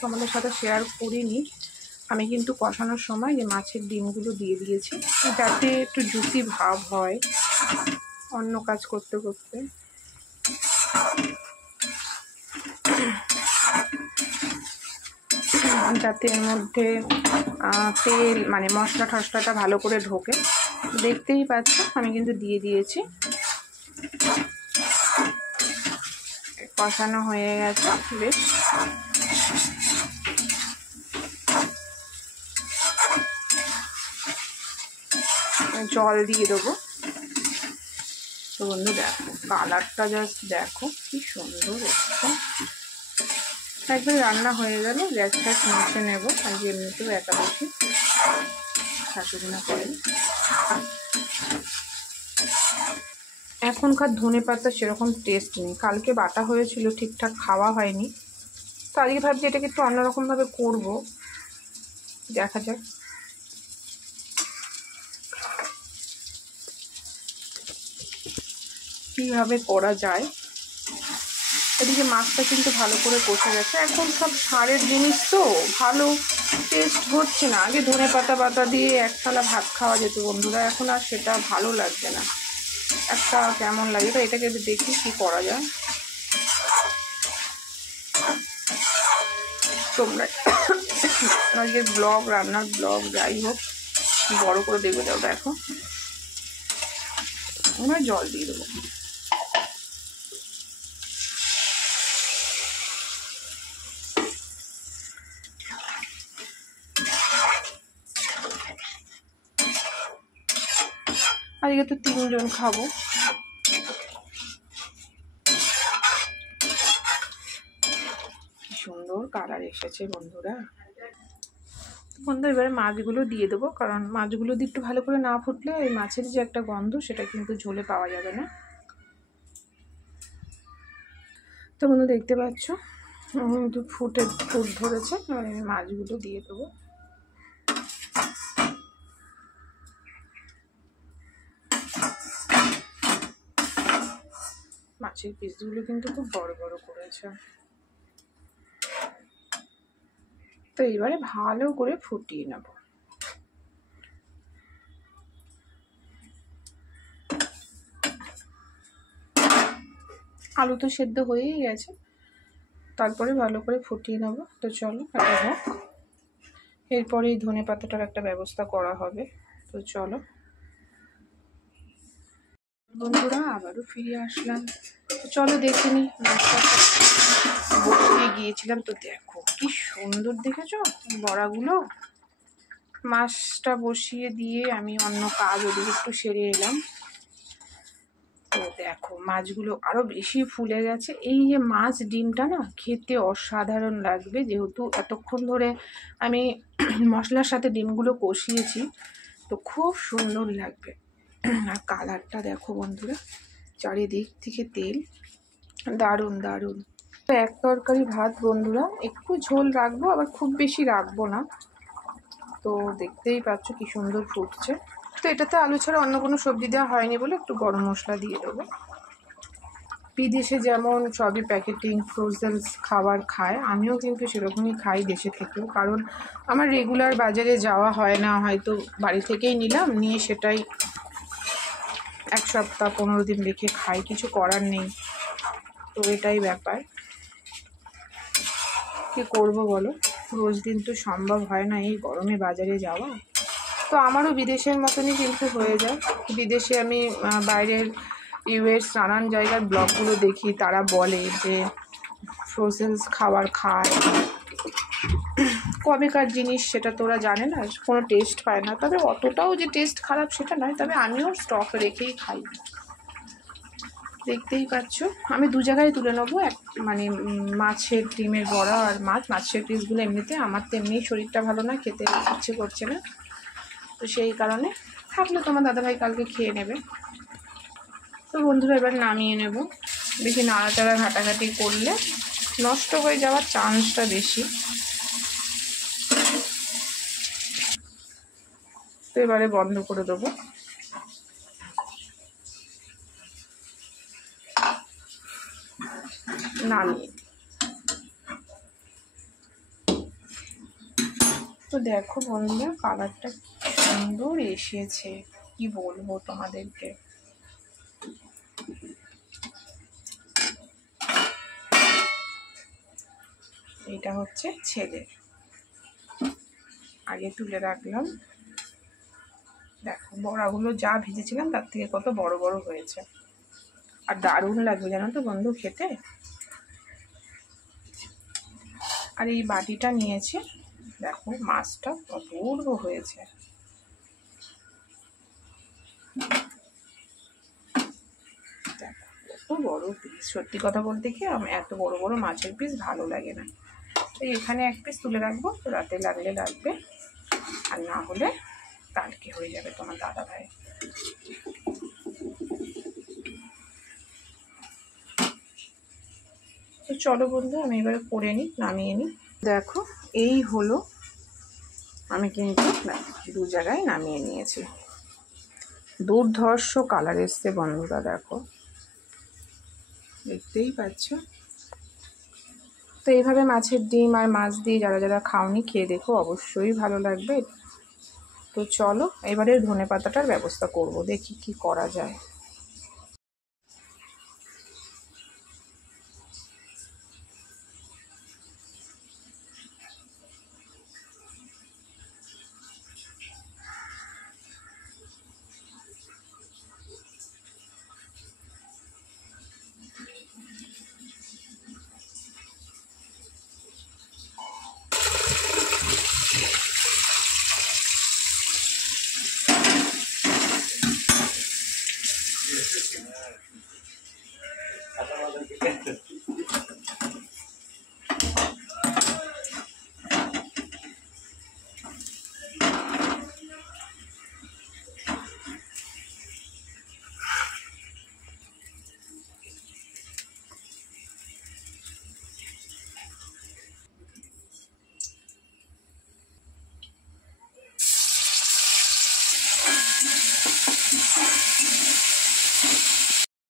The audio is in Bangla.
তোমাদের সাথে শেয়ার করিনি। আমি কিন্তু কষানোর সময় যে মাছের ডিমগুলো দিয়ে দিয়েছি, যাতে একটু জুসি ভাব হয় অন্য কাজ করতে করতে। যাতে এর মধ্যে তেল মানে মশলা টশলাটা ভালো করে ঢোকে। দেখতেই পাচ্ছ আমি কিন্তু দিয়ে দিয়েছি। কষানো হয়ে গেছে বেশ। জল দিয়ে দেবো। তো বন্ধু দেখো কালারটা জাস্ট দেখো কি সুন্দর এসছে। একবার রান্না হয়ে গেল গ্যাসটা মুছে নেবো। আজকে এমনিতেও একাদশী, শাশুড়ি না করেন। এখনকার ধনেপাতা সেরকম টেস্ট নেই। কালকে বাটা হয়েছিল, ঠিকঠাক খাওয়া হয়নি। তো আজকে ভাবছি এটাকে একটু অন্যরকমভাবে করবো, দেখা যাক কীভাবে করা যায়। এদিকে মাছটা কিন্তু ভালো করে কষে গেছে। এখন সব সারের জিনিস তো ভালো টেস্ট হচ্ছে না। আগে ধনেপাতা দিয়ে এক থালা ভাত খাওয়া যেত বন্ধুরা, এখন আর সেটা ভালো লাগছে না, একটা কেমন লাগে। তো এটাকে দেখি কি করা যায়। তোমরা আজকের ব্লগ, রান্নার ব্লগ যাই হোক বড় করে দেখবে যাও। দেখো আমরা জল দিয়ে দেবো। আজকে তো 3 জন খাবো। কি সুন্দর কালার এসেছে বন্ধুরা। এবারে মাছগুলো দিয়ে দেবো, কারণ মাছগুলো দিয়ে একটু ভালো করে না ফুটলে এই মাছের যে একটা গন্ধ সেটা কিন্তু ঝোলে পাওয়া যাবে না। তো বন্ধু দেখতে পাচ্ছ একটু ফুট ধরেছে। এবার আমি মাছগুলো দিয়ে দেবো। মাছের পিসগুলো কিন্তু খুব বড় বড় করেছে। তো এবারে ভালো করে ফুটিয়ে নেব। আলু তো সেদ্ধ হয়েই গেছে, তারপরে ভালো করে ফুটিয়ে নেব। তো চলো এটা হোক, এরপরে এই ধনে পাতাটার একটা ব্যবস্থা করা হবে। তো চলো বন্ধুরা আবারও ফিরে আসলাম। তো চলো দেখে নি। মাছটা বসিয়ে গিয়েছিলাম, তো দেখো কি সুন্দর দেখেছো বড়াগুলো। মাছটা বসিয়ে দিয়ে আমি অন্য কাজ ওদিকে একটু সেরে এলাম। তো দেখো মাছগুলো আরো বেশি ফুলে গেছে। এই যে মাছ ডিমটা না খেতে অসাধারণ লাগবে, যেহেতু এতক্ষণ ধরে আমি মশলার সাথে ডিমগুলো কষিয়েছি, তো খুব সুন্দর লাগবে। আর কালারটা দেখো বন্ধুরা, চারিদিক থেকে তেল, দারুণ দারুণ। তো এক তরকারি ভাত বন্ধুরা, একটু ঝোল রাখবো আবার খুব বেশি রাখবো না। তো দেখতেই পাচ্ছ কি সুন্দর ফুটছে। তো এটাতে আলু ছাড়া অন্য কোনো সবজি দেওয়া হয়নি বলে একটু গরম মশলা দিয়ে দেবো। বিদেশে যেমন সবই প্যাকেটিং ফ্রোজেন খাবার খায়, আমিও কিন্তু সেরকমই খাই দেশে থেকেও। কারণ আমার রেগুলার বাজারে যাওয়া হয় না, হয়তো বাড়ি থেকেই নিলাম, নিয়ে সেটাই 1 সপ্তাহ 15 দিন রেখে খাই, কিছু করার নেই। তো এটাই ব্যাপার, কী করবো বলো, রোজ দিন তো সম্ভব হয় না এই গরমে বাজারে যাওয়া। তো আমারও বিদেশের মতনই কিন্তু হয়ে যায়। বিদেশে আমি বাইরের ইউএস নানান জায়গার ব্লগগুলো দেখি, তারা বলে যে ফ্রোজেন খাবার খায়, কবেকার জিনিস সেটা তোরা জানে না, কোনো টেস্ট পায় না। তবে অতটাও যে টেস্ট খারাপ সেটা নয়, তবে আমিও স্টক রেখেই খাই। দেখতেই পাচ্ছ আমি 2 জায়গায় তুলে নেবো, মানে মাছের ডিমের বড়া আর মাছের পিসগুলো। এমনিতে আমার তো এমনি শরীরটা ভালো না, খেতে ইচ্ছে করছে না, তো সেই কারণে থাকলে তোমার দাদাভাই কালকে খেয়ে নেবে। তো বন্ধুরা এবার নামিয়ে নেব। বেশি নাড়াচাড়া ঘাটাঘাটি করলে নষ্ট হয়ে যাওয়ার চান্সটা বেশি। তো এবারে বন্ধ করে দেবো। নামিয়ে তো দেখো বন্ধুরা, কালারটা কি সুন্দর এসেছে, কি বলবো তোমাদেরকে। এটা হচ্ছে ছেলে, আগে তুলে রাখলাম। দেখো বড়াগুলো যা ভেজেছিলাম তার থেকে কত বড় বড় হয়েছে, আর দারুণ লাগবে জানো তো বন্ধু খেতে। আর এই বাটিটা নিয়েছে, দেখো মাছটা অপূর্ব হয়েছে। দেখো কত বড় পিস, সত্যি কথা বলতে কি এত বড় বড় মাছের পিস ভালো লাগে না। তো এখানে এক পিস তুলে রাখবো, রাতে লাগলে লাগবে, আর না হলে কালকে হয়ে যাবে তোমার দাদা ভাই। তো চলো বন্ধু, আমি এবারে করে নিই, নামিয়ে নিই। দেখো এই হলো, আমি কিন্তু দু জায়গায় নামিয়ে নিয়েছি। দুর্ধর্ষ কালার এসছে বন্ধুরা, দেখো দেখতেই পাচ্ছ। তো এইভাবে মাছের ডিম আর মাছ দিয়ে যারা যারা খাওনি খেয়ে দেখো, অবশ্যই ভালো লাগবে। তো চলো এবারে ধনেপাতাটার ব্যবস্থা করব, দেখি কি করা যায়।